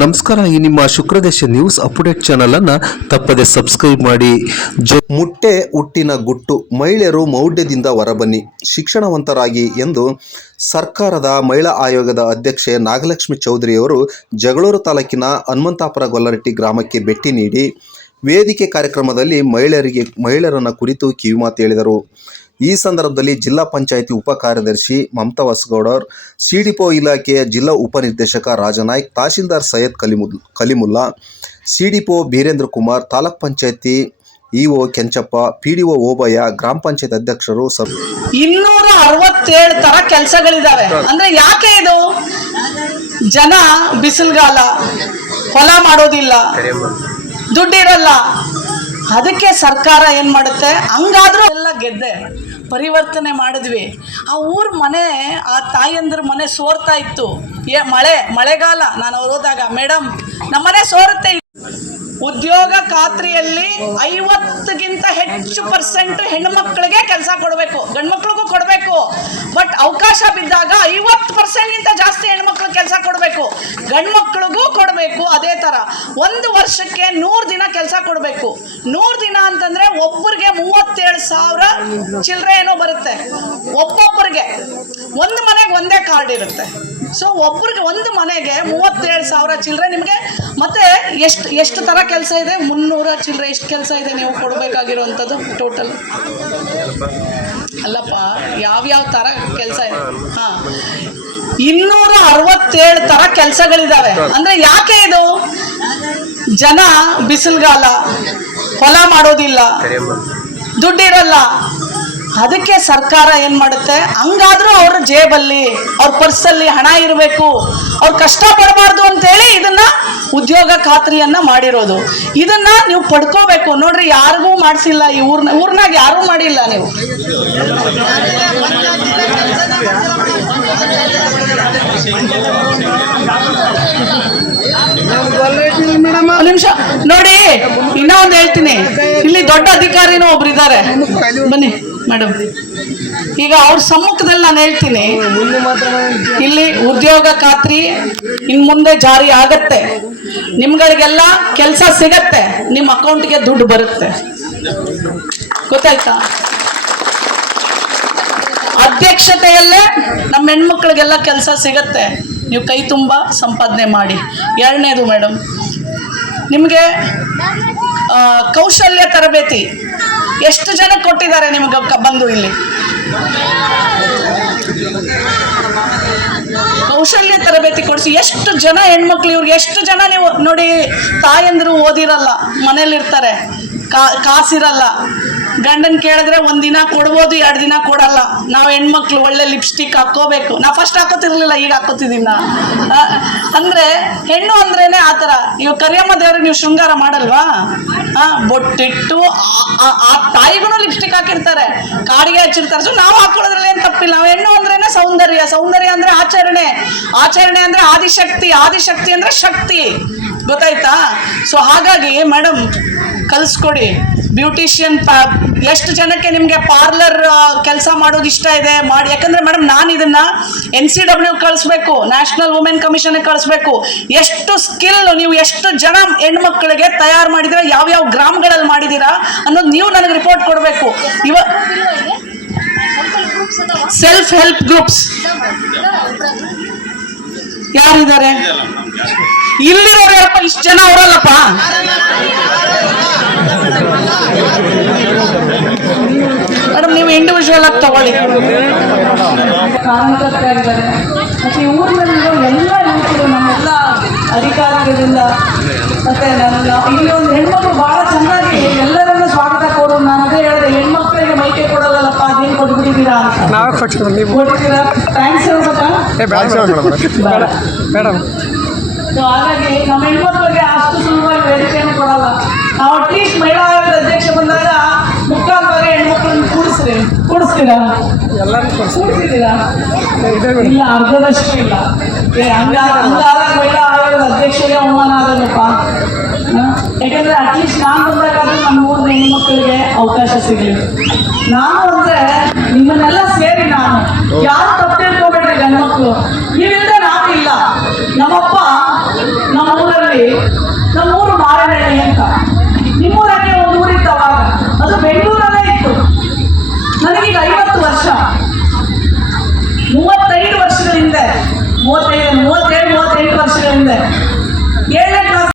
ನಮಸ್ಕಾರ. ಈ ನಿಮ್ಮ ಶುಕ್ರದೇಶ ನ್ಯೂಸ್ ಅಪ್ಡೇಟ್ ಚಾನಲ್ ಅನ್ನ ತಪ್ಪದೆ ಸಬ್ಸ್ಕ್ರೈಬ್ ಮಾಡಿ. ಮುಟ್ಟೆ ಹುಟ್ಟಿನ ಗುಟ್ಟು, ಮಹಿಳೆಯರು ಮೌಢ್ಯದಿಂದ ಹೊರಬನ್ನಿ, ಶಿಕ್ಷಣವಂತರಾಗಿ ಎಂದು ಸರ್ಕಾರದ ಮಹಿಳಾ ಆಯೋಗದ ಅಧ್ಯಕ್ಷೆ ನಾಗಲಕ್ಷ್ಮಿ ಚೌಧರಿಯವರು ಜಗಳೂರು ತಾಲೂಕಿನ ಹನುಮಂತಾಪುರ ಗೊಲ್ಲರಟ್ಟಿ ಗ್ರಾಮಕ್ಕೆ ಭೇಟಿ ನೀಡಿ ವೇದಿಕೆ ಕಾರ್ಯಕ್ರಮದಲ್ಲಿ ಮಹಿಳೆಯರನ್ನ ಕುರಿತು ಕಿವಿಮಾತು ಹೇಳಿದರು. ಈ ಸಂದರ್ಭದಲ್ಲಿ ಜಿಲ್ಲಾ ಪಂಚಾಯಿತಿ ಉಪ ಕಾರ್ಯದರ್ಶಿ ಮಮತಾ ಹೊಸಗೌಡರ್, ಸಿಡಿಪೋ ಇಲಾಖೆಯ ಜಿಲ್ಲಾ ಉಪನಿರ್ದೇಶಕ ರಾಜನಾಯ್ಕ್, tahsildar Syed Kalimullah, CDPO Birendra Kumar, taluk panchayat EO Kenchappa, PDO Obayya, ಗ್ರಾಮ ಪಂಚಾಯತ್ ಅಧ್ಯಕ್ಷರು 267 ತರ ಕೆಲಸಗಳಿದಾವೆ. ಅಂದ್ರೆ ಯಾಕೆ ಇದು? ಜನ ಬಿಸಿಲುಗಾಲ, ಹೊಲ ಮಾಡೋದಿಲ್ಲ, ದುಡ್ಡಿರಲ್ಲ, ಅದಕ್ಕೆ ಸರ್ಕಾರ ಏನ್ ಮಾಡುತ್ತೆ, ಹಂಗಾದ್ರೂ ಎಲ್ಲ ಗೆದ್ದೆ ಪರಿವರ್ತನೆ ಮಾಡಿದ್ವಿ. ಆ ಮನೆ, ಆ ತಾಯಂದ್ರ ಮನೆ ಸೋರ್ತಾ ಇತ್ತು. ಮಳೆಗಾಲ ನಾನು ಅವ್ರು ಹೋದಾಗ, ಮೇಡಮ್ ನಮ್ಮನೆ ಸೋರುತ್ತೆ. ಉದ್ಯೋಗ ಖಾತ್ರಿಯಲ್ಲಿ 50ಗಿಂತ ಹೆಚ್ಚು % ಹೆಣ್ಣುಮಕ್ಕಳಿಗೆ ಕೆಲಸ ಕೊಡಬೇಕು, ಗಂಡು ಮಕ್ಳಿಗೂ ಕೊಡಬೇಕು. ಬಟ್ ಅವಕಾಶ ಬಿದ್ದಾಗ 50%ಗಿಂತ ಜಾಸ್ತಿ ಹೆಣ್ಮಕ್ಳು ಕೆಲಸ ಕೊಡಬೇಕು, ಗಂಡು ಮಕ್ಳಿಗೂ ಕೊಡಬೇಕು. ಅದೇ ಥರ 1 ವರ್ಷಕ್ಕೆ 100 ದಿನ ಕೆಲಸ ಕೊಡಬೇಕು. 100 ದಿನ ಅಂತಂದರೆ ಒಬ್ಬರಿಗೆ 37,000 ಚಿಲ್ಲರೆ ಏನೋ ಬರುತ್ತೆ. ಒಬ್ಬೊಬ್ಬರಿಗೆ ಒಂದು ಮನೆಗೆ ಒಂದೇ ಕಾರ್ಡ್ ಇರುತ್ತೆ. ಸೊ ಒಬ್ಬರಿಗೆ ಒಂದು ಮನೆಗೆ 37,000 ಚಿಲ್ಲರೆ ನಿಮಗೆ. ಮತ್ತೆ ಎಷ್ಟು ಥರ ಕೆಲಸ ಇದೆ? 300 ಚಿಲ್ಲರೆ ಎಷ್ಟು ಕೆಲಸ ಇದೆ ನೀವು ಕೊಡಬೇಕಾಗಿರುವಂಥದ್ದು ಟೋಟಲ್? ಅಲ್ಲಪ್ಪ, ಯಾವ್ಯಾವ ಥರ ಕೆಲಸ ಇದೆ? 267 ತರ ಕೆಲಸಗಳಿದಾವೆ. ಅಂದ್ರೆ ಯಾಕೆ ಇದು? ಜನ ಬಿಸಿಲುಗಾಲ, ಹೊಲ ಮಾಡೋದಿಲ್ಲ, ದುಡ್ಡಿರಲ್ಲ, ಅದಕ್ಕೆ ಸರ್ಕಾರ ಏನ್ ಮಾಡುತ್ತೆ, ಹಂಗಾದ್ರೂ ಅವ್ರ ಜೇಬಲ್ಲಿ, ಅವ್ರ ಪರ್ಸಲ್ಲಿ ಹಣ ಇರಬೇಕು, ಅವ್ರು ಕಷ್ಟ ಪಡಬಾರ್ದು ಅಂತೇಳಿ ಇದನ್ನ ಉದ್ಯೋಗ ಖಾತ್ರಿಯನ್ನ ಮಾಡಿರೋದು. ಇದನ್ನ ನೀವು ಪಡ್ಕೋಬೇಕು. ನೋಡ್ರಿ, ಯಾರಿಗೂ ಮಾಡಿಸಿಲ್ಲ, ಈ ಊರ್ನಾಗ ಯಾರೂ ಮಾಡಿಲ್ಲ. ನೀವು ನಿಮಿಷ ನೋಡಿ, ಇನ್ನೊಂದು ಹೇಳ್ತೀನಿ. ಇಲ್ಲಿ ದೊಡ್ಡ ಅಧಿಕಾರಿನೂ ಒಬ್ರು ಇದ್ದಾರೆ, ಬನ್ನಿ ಮೇಡಮ್. ಈಗ ಅವ್ರ ಸಮ್ಮುಖದಲ್ಲಿ ನಾನು ಹೇಳ್ತೀನಿ, ಇಲ್ಲಿ ಉದ್ಯೋಗ ಖಾತ್ರಿ ಇನ್ ಮುಂದೆ ಜಾರಿ ಆಗತ್ತೆ. ನಿಮ್ಗಳಿಗೆಲ್ಲ ಕೆಲಸ ಸಿಗತ್ತೆ, ನಿಮ್ಮ ಅಕೌಂಟ್ಗೆ ದುಡ್ಡು ಬರುತ್ತೆ. ಗೊತ್ತಾಯ್ತಾ? ಅಧ್ಯಕ್ಷತೆಯಲ್ಲೇ ನಮ್ಮ ಹೆಣ್ಮಕ್ಳಿಗೆಲ್ಲ ಕೆಲಸ ಸಿಗತ್ತೆ. ನೀವು ಕೈ ತುಂಬ ಸಂಪಾದನೆ ಮಾಡಿ. 2ನೇದು ಮೇಡಮ್, ನಿಮಗೆ ಕೌಶಲ್ಯ ತರಬೇತಿ ಎಷ್ಟು ಜನ ಕೊಟ್ಟಿದ್ದಾರೆ ನಿಮಗೆ ಬಂದು? ಇಲ್ಲಿ ಕೌಶಲ್ಯ ತರಬೇತಿ ಕೊಡಿಸಿ ಎಷ್ಟು ಜನ ಹೆಣ್ಮಕ್ಳು, ಇವ್ರಿಗೆ ಎಷ್ಟು ಜನ ನೀವು ನೋಡಿ, ತಾಯಂದ್ರು ಓದಿರಲ್ಲ, ಮನೇಲಿರ್ತಾರೆ, ಕಾಸಿರಲ್ಲ. ಗಂಡನ್ ಕೇಳಿದ್ರೆ 1 ದಿನ ಕೊಡ್ಬೋದು, 2 ದಿನ ಕೊಡಲ್ಲ. ನಾವು ಹೆಣ್ಮಕ್ಳು ಒಳ್ಳೆ ಲಿಪ್ಸ್ಟಿಕ್ ಹಾಕೋಬೇಕು. ನಾ ಫಸ್ಟ್ ಹಾಕೋತಿರ್ಲಿಲ್ಲ, ಈಗ ಹಾಕೋತಿದ್ದೀನ. ಅಂದ್ರೆ ಹೆಣ್ಣು ಅಂದ್ರೇನೆ ಆ ಥರ. ಇವಾಗ ಕರಿಯಮ್ಮ ದೇವ್ರಿಗೆ ನೀವು ಶೃಂಗಾರ ಮಾಡಲ್ವಾ? ಬೊಟ್ಟಿಟ್ಟು ಆ ತಾಯಿಗೂ ಲಿಪ್ಸ್ಟಿಕ್ ಹಾಕಿರ್ತಾರೆ, ಕಾಡಿಗೆ ಹಚ್ಚಿರ್ತಾರೆ. ಸೊ ನಾವು ಹಾಕೊಳ್ಳೋದ್ರಲ್ಲಿ ಏನು ತಪ್ಪಿಲ್ಲ. ನಾವು ಹೆಣ್ಣು ಅಂದ್ರೇನೆ ಸೌಂದರ್ಯ. ಸೌಂದರ್ಯ ಅಂದ್ರೆ ಆಚರಣೆ. ಆಚರಣೆ ಅಂದ್ರೆ ಆದಿಶಕ್ತಿ. ಆದಿಶಕ್ತಿ ಅಂದ್ರೆ ಶಕ್ತಿ. ಗೊತ್ತಾಯ್ತಾ? ಸೊ ಹಾಗಾಗಿ ಮೇಡಮ್ ಕಲಿಸ್ಕೊಡಿ. ಬ್ಯೂಟಿಷಿಯನ್ ಎಷ್ಟು ಜನಕ್ಕೆ ನಿಮಗೆ ಪಾರ್ಲರ್ ಕೆಲಸ ಮಾಡೋದು ಇಷ್ಟ ಇದೆ ಮಾಡಿ. ಯಾಕಂದ್ರೆ ಮೇಡಮ್, ನಾನು ಇದನ್ನ NCW ಕಳಿಸ್ಬೇಕು, ನ್ಯಾಷನಲ್ ವುಮೆನ್ ಕಮಿಷನ್ ಕಳಿಸ್ಬೇಕು. ಎಷ್ಟು ಸ್ಕಿಲ್ ನೀವು ಎಷ್ಟು ಜನ ಹೆಣ್ಮಕ್ಳಿಗೆ ತಯಾರು ಮಾಡಿದಿರಾ, ಯಾವ್ಯಾವ ಗ್ರಾಮಗಳಲ್ಲಿ ಮಾಡಿದೀರಾ ಅನ್ನೋದು ನೀವು ನನಗೆ ರಿಪೋರ್ಟ್ ಕೊಡಬೇಕು. ಸೆಲ್ಫ್ ಹೆಲ್ಪ್ ಗ್ರೂಪ್ಸ್ ಯಾರಿದ್ದಾರೆ? ಇಲ್ಲಿರೋರು ಯಾರಪ್ಪ? ಇಷ್ಟು ಜನ ಅವರಲ್ಲಪ್ಪ. ಮೇಡಮ್, ನೀವು ಇಂಡಿವಿಜುವಲ್ ಆಗಿ ತಗೊಳ್ಳಿ. ಕಾರಣಕರ್ತರಾಗಿದ್ದಾರೆ. ಮತ್ತು ಈ ಊರಿನಲ್ಲಿರೋ ಎಲ್ಲ ಯುವಕರು, ನಮ್ಮೆಲ್ಲ ಅಧಿಕಾರಿಗಳಿಂದ, ಮತ್ತೆ ಇಲ್ಲಿ ಒಂದು ಹೆಣ್ಮಕ್ಳು ಬಹಳ ಚೆನ್ನಾಗಿ ಎಲ್ಲರನ್ನೂ ಸ್ವಾಗತ ಕೊಡು. ನಾನು ಅದೇ ಹೇಳಿದೆ, ಹೆಣ್ಮಕ್ಳಿಗೆ ಮೈಕೆ ಕೊಡೋದಲ್ಲಪ್ಪ, ಅದೇನು ಕೊಟ್ಬಿಟ್ಟಿದ್ದೀರಾ ಅಂತ. ಕೊಡ್ತೀರಾ? Thanks madam. ಹಾಗಾಗಿ ನಮ್ಮ ಹೆಣ್ಮಕ್ಳಿಗೆ ಅಷ್ಟು ಸುಲಭವಾಗಿ ವೇದಿಕೆಯನ್ನು ಕೊಡಲ್ಲ. ನಾವು ಅಟ್ಲೀಸ್ಟ್ ಮಹಿಳಾ ಆಯೋಗದ ಅಧ್ಯಕ್ಷ ಬಂದಾಗ 3/4 ಭಾಗ ಹೆಣ್ಮಕ್ಳನ್ನ ಕೂಡಿಸ್ತೀರಾ? ಕೂಡಿಸಿದ್ದೀರಾ? ಇಲ್ಲ, ಅರ್ಧದಷ್ಟು ಇಲ್ಲ. ಹಂಗಾದಾಗ ಮಹಿಳಾ ಆಯೋಗದ ಅಧ್ಯಕ್ಷರಿಗೆ ಅವಮಾನ ಆಗೋದಪ್ಪ. ಯಾಕಂದ್ರೆ ಅಟ್ಲೀಸ್ಟ್ ನಾನು ಬಂದಾಗಾದ್ರೂ ನಮ್ಮ ಊರಿನ ಹೆಣ್ಮಕ್ಳಿಗೆ ಅವಕಾಶ ಸಿಗಲಿ. ನಾನು ಅಂದ್ರೆ ನಿಮ್ಮನ್ನೆಲ್ಲ ಸೇರಿ, ನಾನು ಯಾರು ತಪ್ಪು ತಿಳ್ಕೊಬೇಡ್ರಿ ಗಂಡ್ಮಕ್ಳು, ನೀವಿಲ್ಲದೆ ನಾನು ಇಲ್ಲ. ನಮ್ಮಪ್ಪ ನಮ್ಮ ಊರಲ್ಲಿ ನಮ್ಮೂರು ಮಾರನಹಳ್ಳಿ ಅಂತ. ನಿಮ್ಮೂರಾಗೆ ಒಂದು ಊರಿತ್ತು ಅವಾಗ, ಅದು ಬೆಂಗಳೂರಲ್ಲೇ ಇತ್ತು. ನನಗೀಗ 50 ವರ್ಷ. 35 ವರ್ಷಗಳ ಹಿಂದೆ, 37, 38 ವರ್ಷಗಳ ಹಿಂದೆ